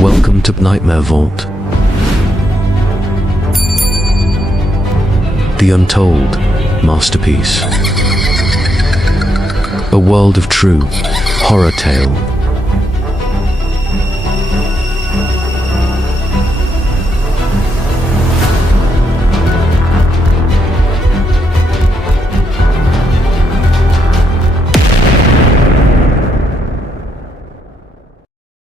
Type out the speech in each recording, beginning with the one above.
Welcome to Nightmare Vault. The untold masterpiece. A world of true horror tale.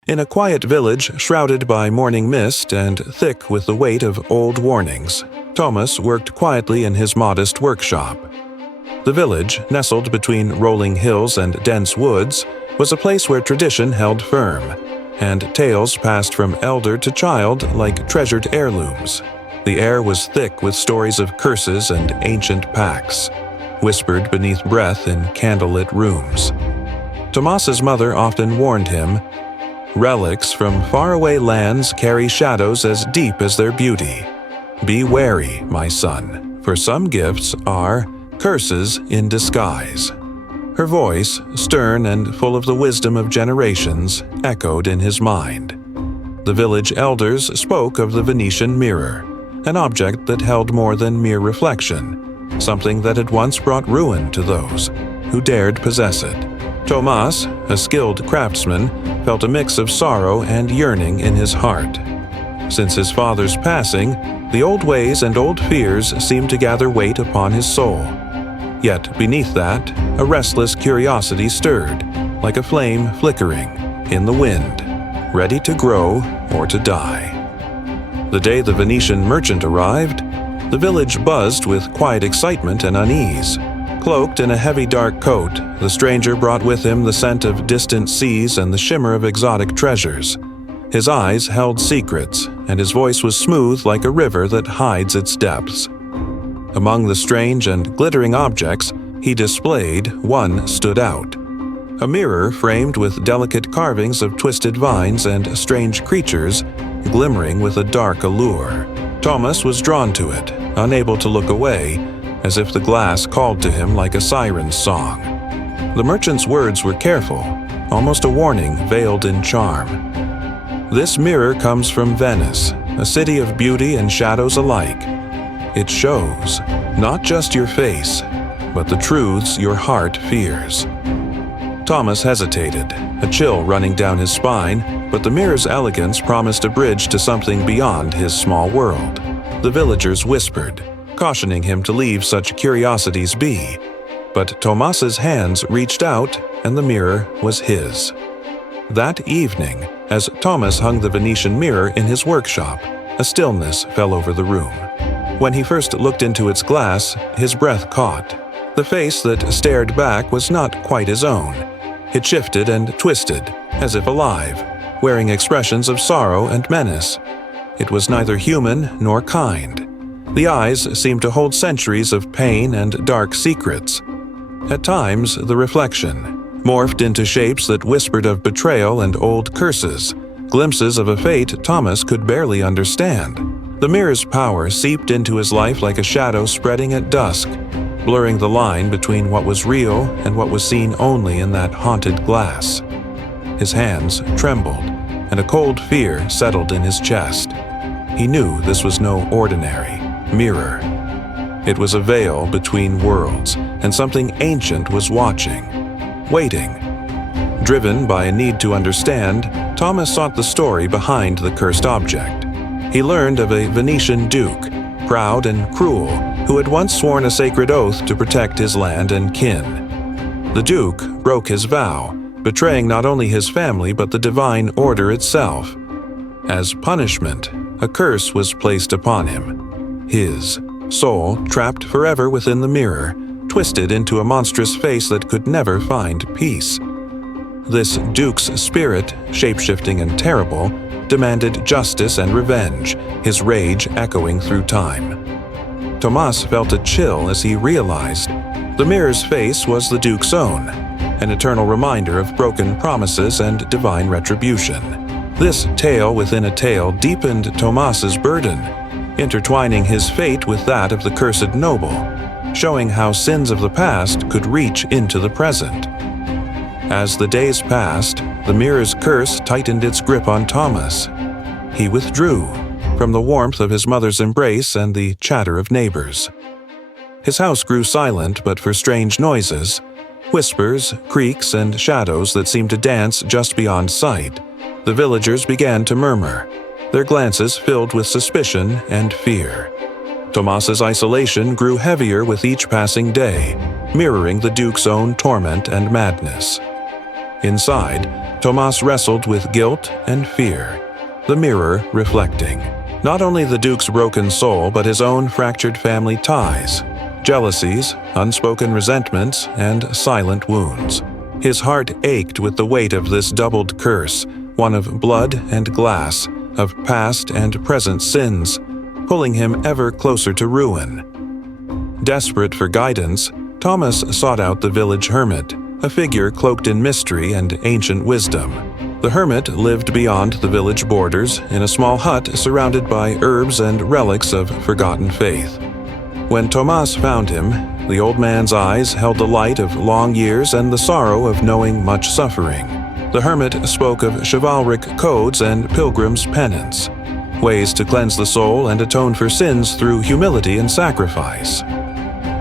In a quiet village shrouded by morning mist and thick with the weight of old warnings, Thomas worked quietly in his modest workshop. The village, nestled between rolling hills and dense woods, was a place where tradition held firm, and tales passed from elder to child like treasured heirlooms. The air was thick with stories of curses and ancient pacts, whispered beneath breath in candlelit rooms. Tomas's mother often warned him, "Relics from faraway lands carry shadows as deep as their beauty. Be wary, my son, for some gifts are curses in disguise." Her voice, stern and full of the wisdom of generations, echoed in his mind. The village elders spoke of the Venetian mirror, an object that held more than mere reflection, something that had once brought ruin to those who dared possess it. Tomas, a skilled craftsman, felt a mix of sorrow and yearning in his heart. Since his father's passing, the old ways and old fears seemed to gather weight upon his soul. Yet beneath that, a restless curiosity stirred, like a flame flickering in the wind, ready to grow or to die. The day the Venetian merchant arrived, the village buzzed with quiet excitement and unease. Cloaked in a heavy dark coat, the stranger brought with him the scent of distant seas and the shimmer of exotic treasures. His eyes held secrets, and his voice was smooth like a river that hides its depths. Among the strange and glittering objects he displayed, one stood out. A mirror framed with delicate carvings of twisted vines and strange creatures, glimmering with a dark allure. Thomas was drawn to it, unable to look away, as if the glass called to him like a siren's song. The merchant's words were careful, almost a warning veiled in charm. "This mirror comes from Venice, a city of beauty and shadows alike. It shows not just your face, but the truths your heart fears." Thomas hesitated, a chill running down his spine, but the mirror's elegance promised a bridge to something beyond his small world. The villagers whispered, cautioning him to leave such curiosities be. But Tomas's hands reached out, and the mirror was his. That evening, as Thomas hung the Venetian mirror in his workshop, a stillness fell over the room. When he first looked into its glass, his breath caught. The face that stared back was not quite his own. It shifted and twisted, as if alive, wearing expressions of sorrow and menace. It was neither human nor kind. The eyes seemed to hold centuries of pain and dark secrets. At times, the reflection morphed into shapes that whispered of betrayal and old curses, glimpses of a fate Thomas could barely understand. The mirror's power seeped into his life like a shadow spreading at dusk, blurring the line between what was real and what was seen only in that haunted glass. His hands trembled, and a cold fear settled in his chest. He knew this was no ordinary mirror. It was a veil between worlds, and something ancient was watching, waiting. Driven by a need to understand, Thomas sought the story behind the cursed object. He learned of a Venetian duke, proud and cruel, who had once sworn a sacred oath to protect his land and kin. The duke broke his vow, betraying not only his family but the divine order itself. As punishment, a curse was placed upon him. His soul, trapped forever within the mirror, twisted into a monstrous face that could never find peace. This duke's spirit, shape-shifting and terrible, demanded justice and revenge, his rage echoing through time. Tomas felt a chill as he realized the mirror's face was the duke's own, an eternal reminder of broken promises and divine retribution. This tale within a tale deepened Tomas's burden, intertwining his fate with that of the cursed noble, showing how sins of the past could reach into the present. As the days passed, the mirror's curse tightened its grip on Thomas. He withdrew from the warmth of his mother's embrace and the chatter of neighbors. His house grew silent but for strange noises, whispers, creaks, and shadows that seemed to dance just beyond sight. The villagers began to murmur, their glances filled with suspicion and fear. Tomas's isolation grew heavier with each passing day, mirroring the Duke's own torment and madness. Inside, Tomas wrestled with guilt and fear, the mirror reflecting not only the Duke's broken soul but his own fractured family ties, jealousies, unspoken resentments, and silent wounds. His heart ached with the weight of this doubled curse, one of blood and glass, of past and present sins, pulling him ever closer to ruin. Desperate for guidance, Thomas sought out the village hermit, a figure cloaked in mystery and ancient wisdom. The hermit lived beyond the village borders in a small hut surrounded by herbs and relics of forgotten faith. When Tomas found him, the old man's eyes held the light of long years and the sorrow of knowing much suffering. The hermit spoke of chivalric codes and pilgrim's penance, ways to cleanse the soul and atone for sins through humility and sacrifice.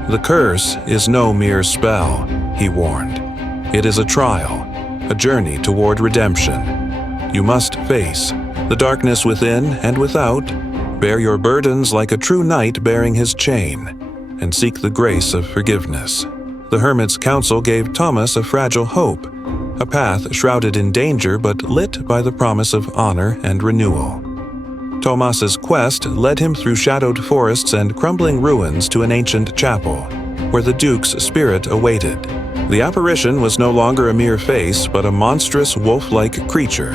The curse is no mere spell, he warned. It is a trial, a journey toward redemption. You must face the darkness within and without, bear your burdens like a true knight bearing his chain, and seek the grace of forgiveness. The hermit's counsel gave Thomas a fragile hope, a path shrouded in danger but lit by the promise of honor and renewal. Tomas's quest led him through shadowed forests and crumbling ruins to an ancient chapel, where the Duke's spirit awaited. The apparition was no longer a mere face, but a monstrous wolf-like creature,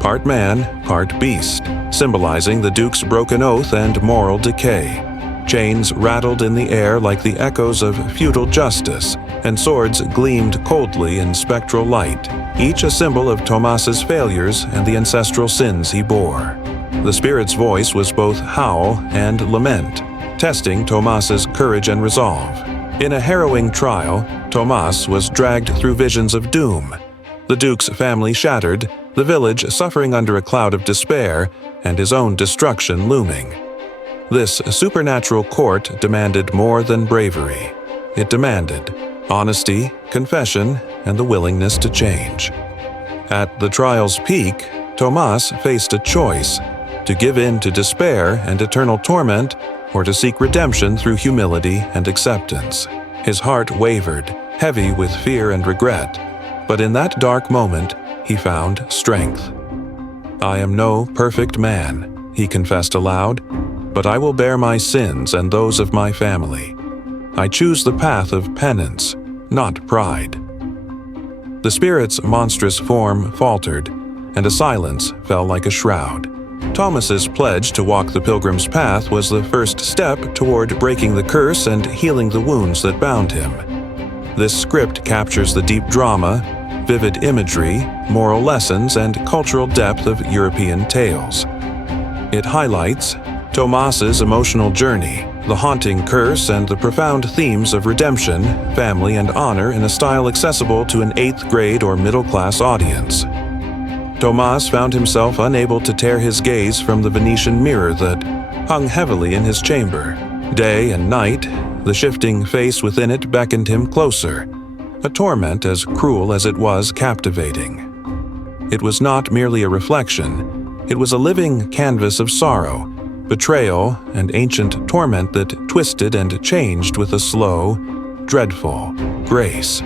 part man, part beast, symbolizing the Duke's broken oath and moral decay. Chains rattled in the air like the echoes of feudal justice, and swords gleamed coldly in spectral light, each a symbol of Tomas's failures and the ancestral sins he bore. The spirit's voice was both howl and lament, testing Tomas's courage and resolve. In a harrowing trial, Tomas was dragged through visions of doom, the Duke's family shattered, the village suffering under a cloud of despair, and his own destruction looming. This supernatural court demanded more than bravery. It demanded honesty, confession, and the willingness to change. At the trial's peak, Tomas faced a choice: to give in to despair and eternal torment, or to seek redemption through humility and acceptance. His heart wavered, heavy with fear and regret, but in that dark moment, he found strength. "I am no perfect man," he confessed aloud, "but I will bear my sins and those of my family. I choose the path of penance, not pride." The spirit's monstrous form faltered, and a silence fell like a shroud. Thomas's pledge to walk the pilgrim's path was the first step toward breaking the curse and healing the wounds that bound him. This script captures the deep drama, vivid imagery, moral lessons, and cultural depth of European tales. It highlights Tomas's emotional journey, the haunting curse, and the profound themes of redemption, family, and honor in a style accessible to an 8th grade or middle-class audience. Tomas found himself unable to tear his gaze from the Venetian mirror that hung heavily in his chamber. Day and night, the shifting face within it beckoned him closer, a torment as cruel as it was captivating. It was not merely a reflection, it was a living canvas of sorrow, betrayal, and ancient torment that twisted and changed with a slow, dreadful grace.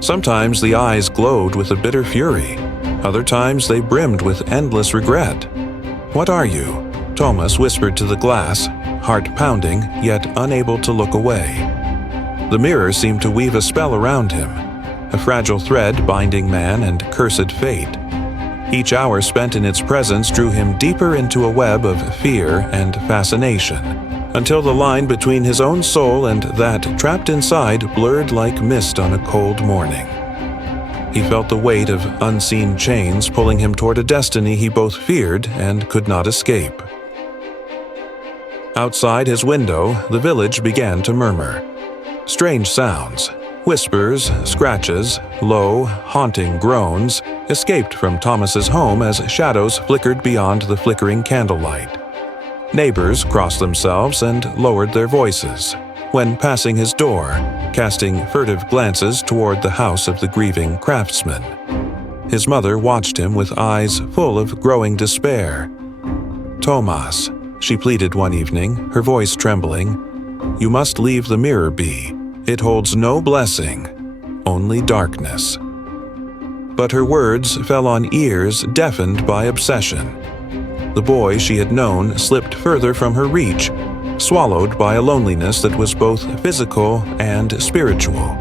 Sometimes the eyes glowed with a bitter fury. Other times they brimmed with endless regret. "What are you?" Thomas whispered to the glass, heart pounding, yet unable to look away. The mirror seemed to weave a spell around him, a fragile thread binding man and cursed fate. Each hour spent in its presence drew him deeper into a web of fear and fascination, until the line between his own soul and that trapped inside blurred like mist on a cold morning. He felt the weight of unseen chains pulling him toward a destiny he both feared and could not escape. Outside his window, the village began to murmur. Strange sounds, whispers, scratches, low, haunting groans, escaped from Thomas's home as shadows flickered beyond the flickering candlelight. Neighbors crossed themselves and lowered their voices when passing his door, casting furtive glances toward the house of the grieving craftsman. His mother watched him with eyes full of growing despair. "Tomas," she pleaded one evening, her voice trembling, "you must leave the mirror be. It holds no blessing, only darkness." But her words fell on ears deafened by obsession. The boy she had known slipped further from her reach, swallowed by a loneliness that was both physical and spiritual.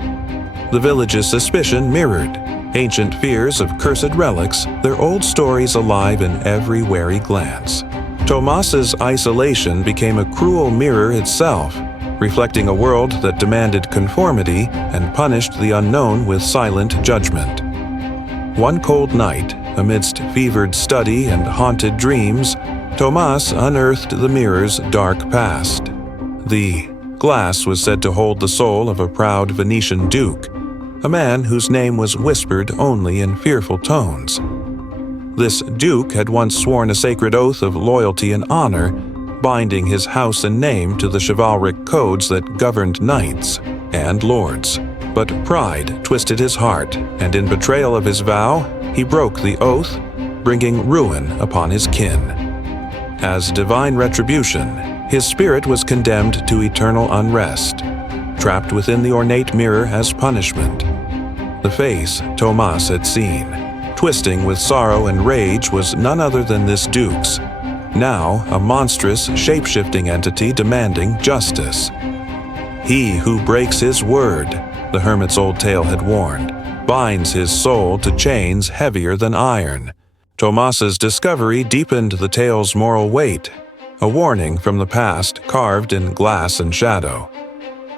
The village's suspicion mirrored ancient fears of cursed relics, their old stories alive in every wary glance. Tomas's isolation became a cruel mirror itself, reflecting a world that demanded conformity and punished the unknown with silent judgment. One cold night, amidst fevered study and haunted dreams, Tomas unearthed the mirror's dark past. The glass was said to hold the soul of a proud Venetian duke, a man whose name was whispered only in fearful tones. This duke had once sworn a sacred oath of loyalty and honor, binding his house and name to the chivalric codes that governed knights and lords. But pride twisted his heart, and in betrayal of his vow, he broke the oath, bringing ruin upon his kin. As divine retribution, his spirit was condemned to eternal unrest, trapped within the ornate mirror as punishment. The face Tomas had seen, twisting with sorrow and rage, was none other than this duke's, now a monstrous, shape-shifting entity demanding justice. "He who breaks his word," the hermit's old tale had warned, "binds his soul to chains heavier than iron." Tomas's discovery deepened the tale's moral weight, a warning from the past carved in glass and shadow.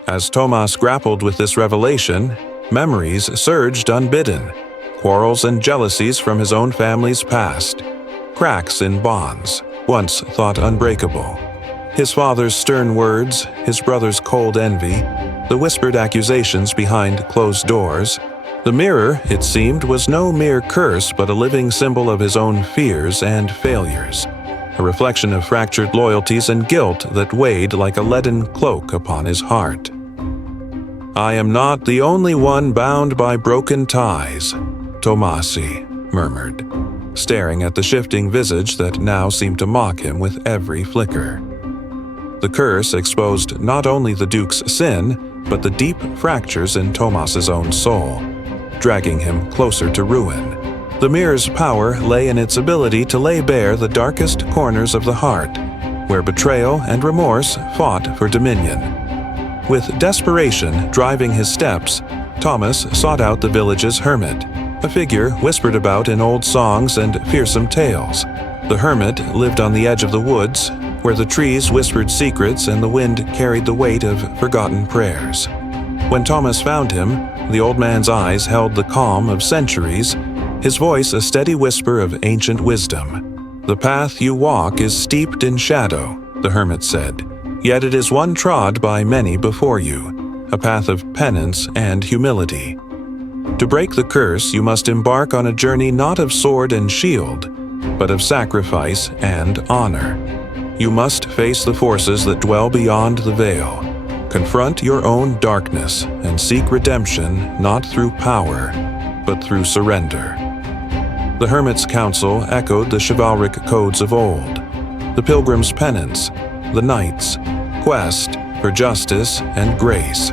As Tomas grappled with this revelation, memories surged unbidden, quarrels and jealousies from his own family's past, cracks in bonds once thought unbreakable. His father's stern words, his brother's cold envy, the whispered accusations behind closed doors. The mirror, it seemed, was no mere curse but a living symbol of his own fears and failures, a reflection of fractured loyalties and guilt that weighed like a leaden cloak upon his heart. "I am not the only one bound by broken ties," Tomasi murmured, staring at the shifting visage that now seemed to mock him with every flicker. The curse exposed not only the Duke's sin, but the deep fractures in Tomas's own soul, dragging him closer to ruin. The mirror's power lay in its ability to lay bare the darkest corners of the heart, where betrayal and remorse fought for dominion. With desperation driving his steps, Thomas sought out the village's hermit, a figure whispered about in old songs and fearsome tales. The hermit lived on the edge of the woods, where the trees whispered secrets and the wind carried the weight of forgotten prayers. When Thomas found him, the old man's eyes held the calm of centuries, his voice a steady whisper of ancient wisdom. "The path you walk is steeped in shadow," the hermit said, "yet it is one trod by many before you, a path of penance and humility. To break the curse, you must embark on a journey not of sword and shield, but of sacrifice and honor. You must face the forces that dwell beyond the veil, confront your own darkness, and seek redemption not through power, but through surrender." The hermit's counsel echoed the chivalric codes of old, the pilgrim's penance, the knight's quest for justice and grace.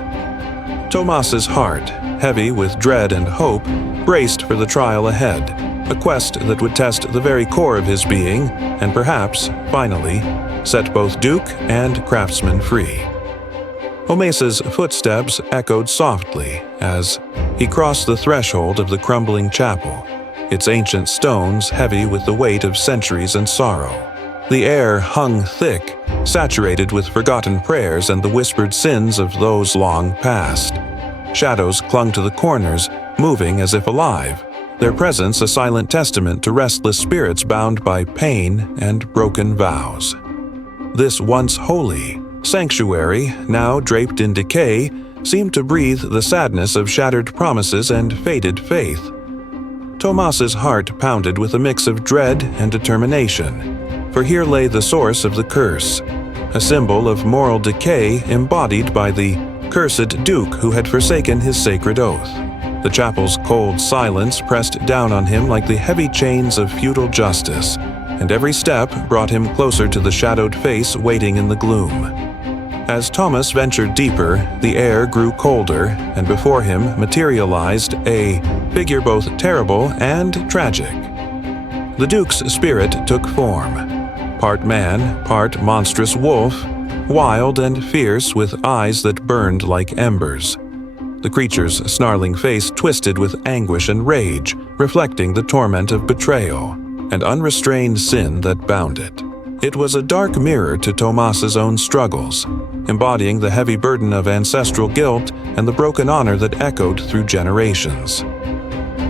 Tomas's heart, heavy with dread and hope, braced for the trial ahead, a quest that would test the very core of his being and perhaps, finally, set both Duke and craftsman free. Omesa's footsteps echoed softly as he crossed the threshold of the crumbling chapel, its ancient stones heavy with the weight of centuries and sorrow. The air hung thick, saturated with forgotten prayers and the whispered sins of those long past. Shadows clung to the corners, moving as if alive, their presence a silent testament to restless spirits bound by pain and broken vows. This once holy sanctuary, now draped in decay, seemed to breathe the sadness of shattered promises and faded faith. Tomas's heart pounded with a mix of dread and determination, for here lay the source of the curse, a symbol of moral decay embodied by the cursed duke who had forsaken his sacred oath. The chapel's cold silence pressed down on him like the heavy chains of feudal justice, and every step brought him closer to the shadowed face waiting in the gloom. As Thomas ventured deeper, the air grew colder, and before him materialized a figure both terrible and tragic. The Duke's spirit took form, part man, part monstrous wolf, wild and fierce with eyes that burned like embers. The creature's snarling face twisted with anguish and rage, reflecting the torment of betrayal and unrestrained sin that bound it. It was a dark mirror to Tomas's own struggles, embodying the heavy burden of ancestral guilt and the broken honor that echoed through generations.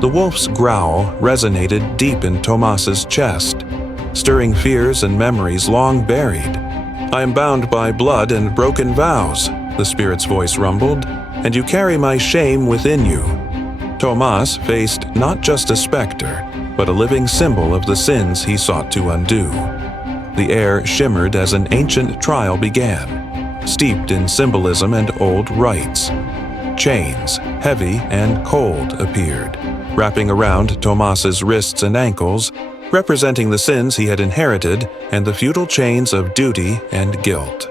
The wolf's growl resonated deep in Tomas's chest, stirring fears and memories long buried. "I am bound by blood and broken vows," the spirit's voice rumbled, "and you carry my shame within you." Tomas faced not just a specter, but a living symbol of the sins he sought to undo. The air shimmered as an ancient trial began, steeped in symbolism and old rites. Chains, heavy and cold, appeared, wrapping around Tomas's wrists and ankles, representing the sins he had inherited and the feudal chains of duty and guilt.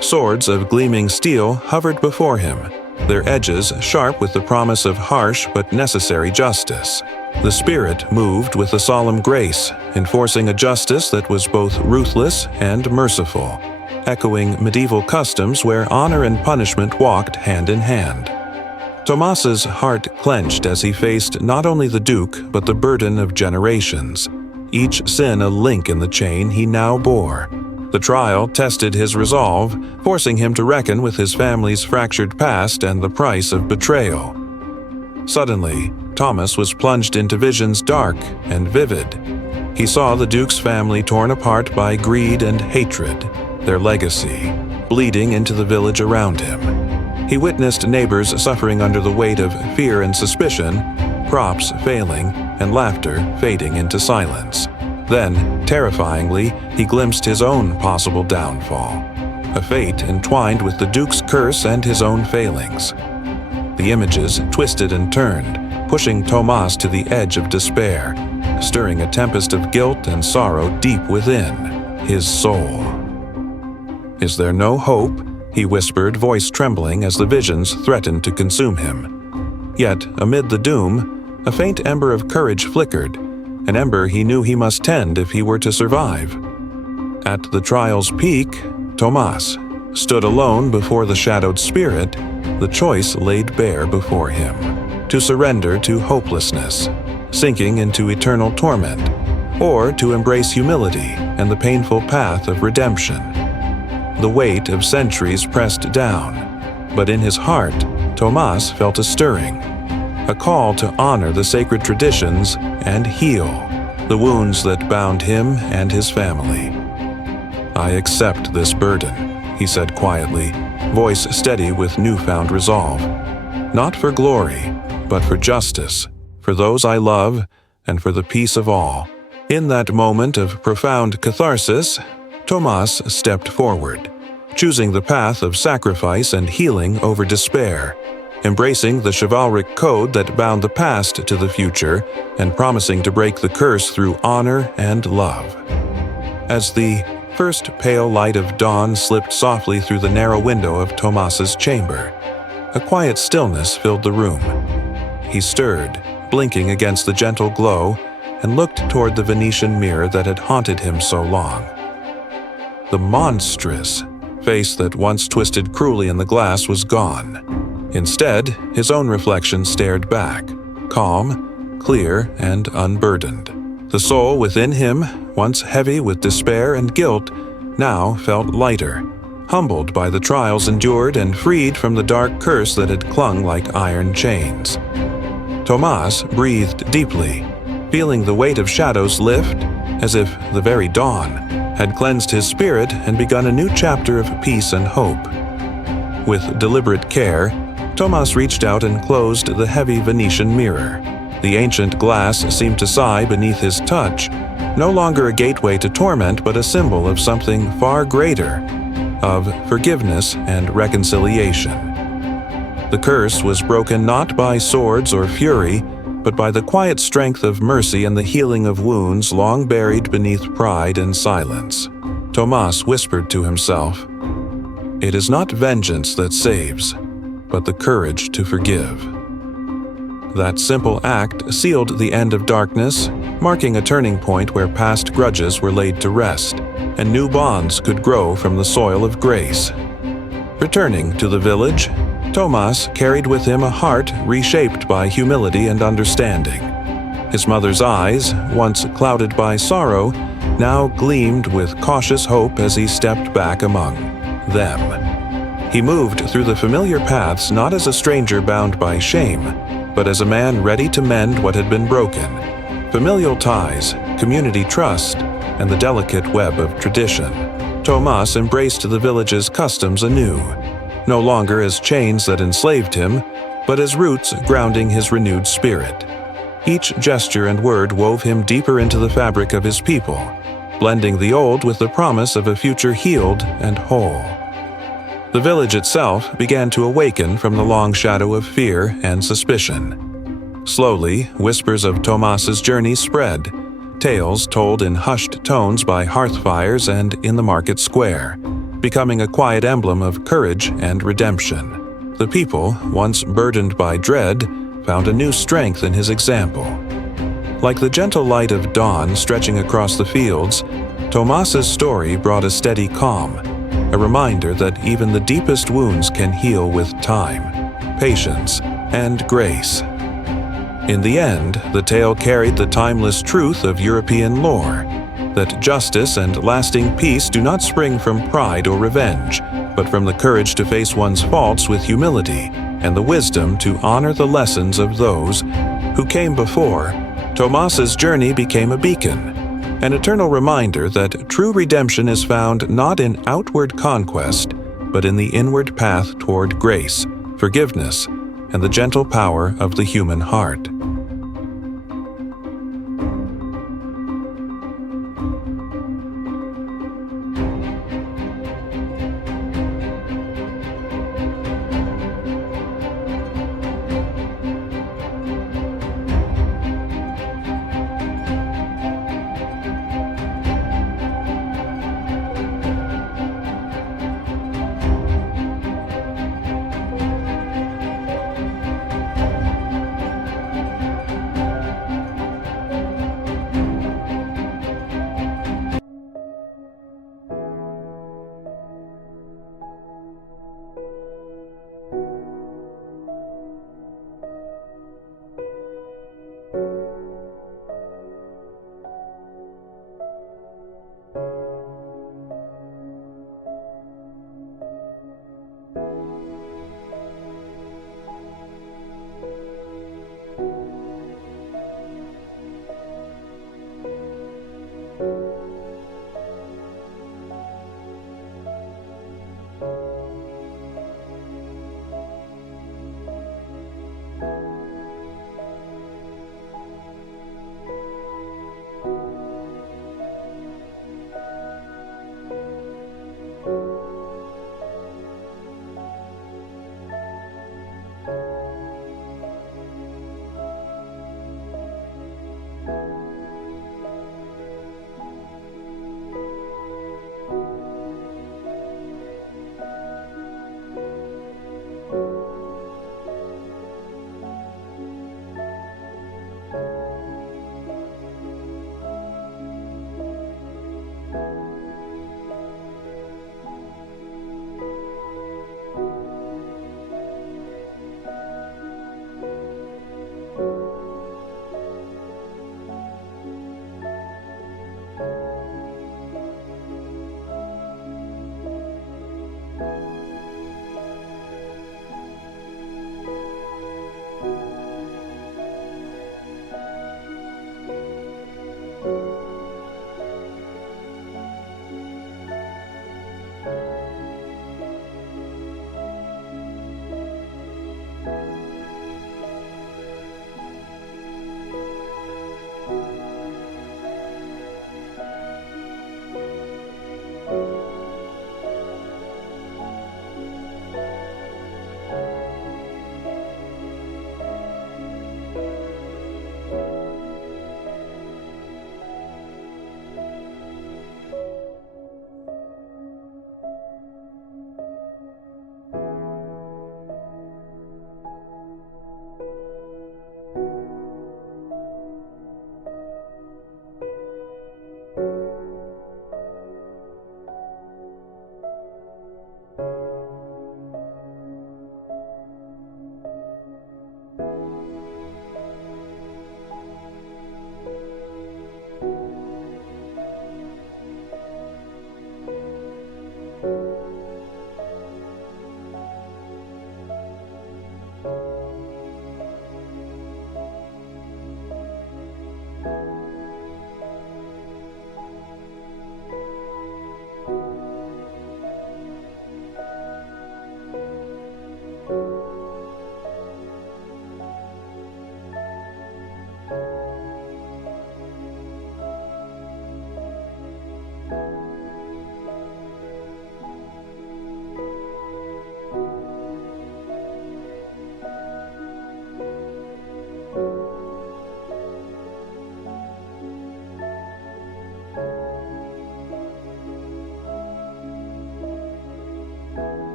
Swords of gleaming steel hovered before him, their edges sharp with the promise of harsh but necessary justice. The spirit moved with a solemn grace, enforcing a justice that was both ruthless and merciful, echoing medieval customs where honor and punishment walked hand in hand. Tomas's heart clenched as he faced not only the Duke but the burden of generations, each sin a link in the chain he now bore. The trial tested his resolve, forcing him to reckon with his family's fractured past and the price of betrayal. Suddenly, Thomas was plunged into visions dark and vivid. He saw the Duke's family torn apart by greed and hatred, their legacy bleeding into the village around him. He witnessed neighbors suffering under the weight of fear and suspicion, crops failing, and laughter fading into silence. Then, terrifyingly, he glimpsed his own possible downfall, a fate entwined with the Duke's curse and his own failings. The images twisted and turned, pushing Tomas to the edge of despair, stirring a tempest of guilt and sorrow deep within his soul. "Is there no hope?" he whispered, voice trembling as the visions threatened to consume him. Yet, amid the doom, a faint ember of courage flickered, an ember he knew he must tend if he were to survive. At the trial's peak, Tomas stood alone before the shadowed spirit, the choice laid bare before him: to surrender to hopelessness, sinking into eternal torment, or to embrace humility and the painful path of redemption. The weight of centuries pressed down, but in his heart, Tomas felt a stirring, a call to honor the sacred traditions and heal the wounds that bound him and his family. "I accept this burden," he said quietly, voice steady with newfound resolve. "Not for glory, but for justice, for those I love, and for the peace of all." In that moment of profound catharsis, Tomas stepped forward, choosing the path of sacrifice and healing over despair, embracing the chivalric code that bound the past to the future and promising to break the curse through honor and love. As the first pale light of dawn slipped softly through the narrow window of Tomas's chamber, a quiet stillness filled the room. He stirred, blinking against the gentle glow, and looked toward the Venetian mirror that had haunted him so long. The monstrous face that once twisted cruelly in the glass was gone. Instead, his own reflection stared back, calm, clear, and unburdened. The soul within him, once heavy with despair and guilt, now felt lighter, humbled by the trials endured and freed from the dark curse that had clung like iron chains. Tomas breathed deeply, feeling the weight of shadows lift, as if the very dawn had cleansed his spirit and begun a new chapter of peace and hope. With deliberate care, Tomas reached out and closed the heavy Venetian mirror. The ancient glass seemed to sigh beneath his touch, no longer a gateway to torment but a symbol of something far greater, of forgiveness and reconciliation. The curse was broken not by swords or fury, but by the quiet strength of mercy and the healing of wounds long buried beneath pride and silence. Tomas whispered to himself, "It is not vengeance that saves, but the courage to forgive." That simple act sealed the end of darkness, marking a turning point where past grudges were laid to rest, and new bonds could grow from the soil of grace. Returning to the village, Tomas carried with him a heart reshaped by humility and understanding. His mother's eyes, once clouded by sorrow, now gleamed with cautious hope as he stepped back among them. He moved through the familiar paths not as a stranger bound by shame, but as a man ready to mend what had been broken. Familial ties, community trust, and the delicate web of tradition. Tomas embraced the village's customs anew, no longer as chains that enslaved him, but as roots grounding his renewed spirit. Each gesture and word wove him deeper into the fabric of his people, blending the old with the promise of a future healed and whole. The village itself began to awaken from the long shadow of fear and suspicion. Slowly, whispers of Tomas's journey spread, tales told in hushed tones by hearth fires and in the market square, becoming a quiet emblem of courage and redemption. The people, once burdened by dread, found a new strength in his example. Like the gentle light of dawn stretching across the fields, Tomas's story brought a steady calm, a reminder that even the deepest wounds can heal with time, patience, and grace. In the end, the tale carried the timeless truth of European lore, that justice and lasting peace do not spring from pride or revenge, but from the courage to face one's faults with humility and the wisdom to honor the lessons of those who came before. Tomas's journey became a beacon, an eternal reminder that true redemption is found not in outward conquest, but in the inward path toward grace, forgiveness, and the gentle power of the human heart.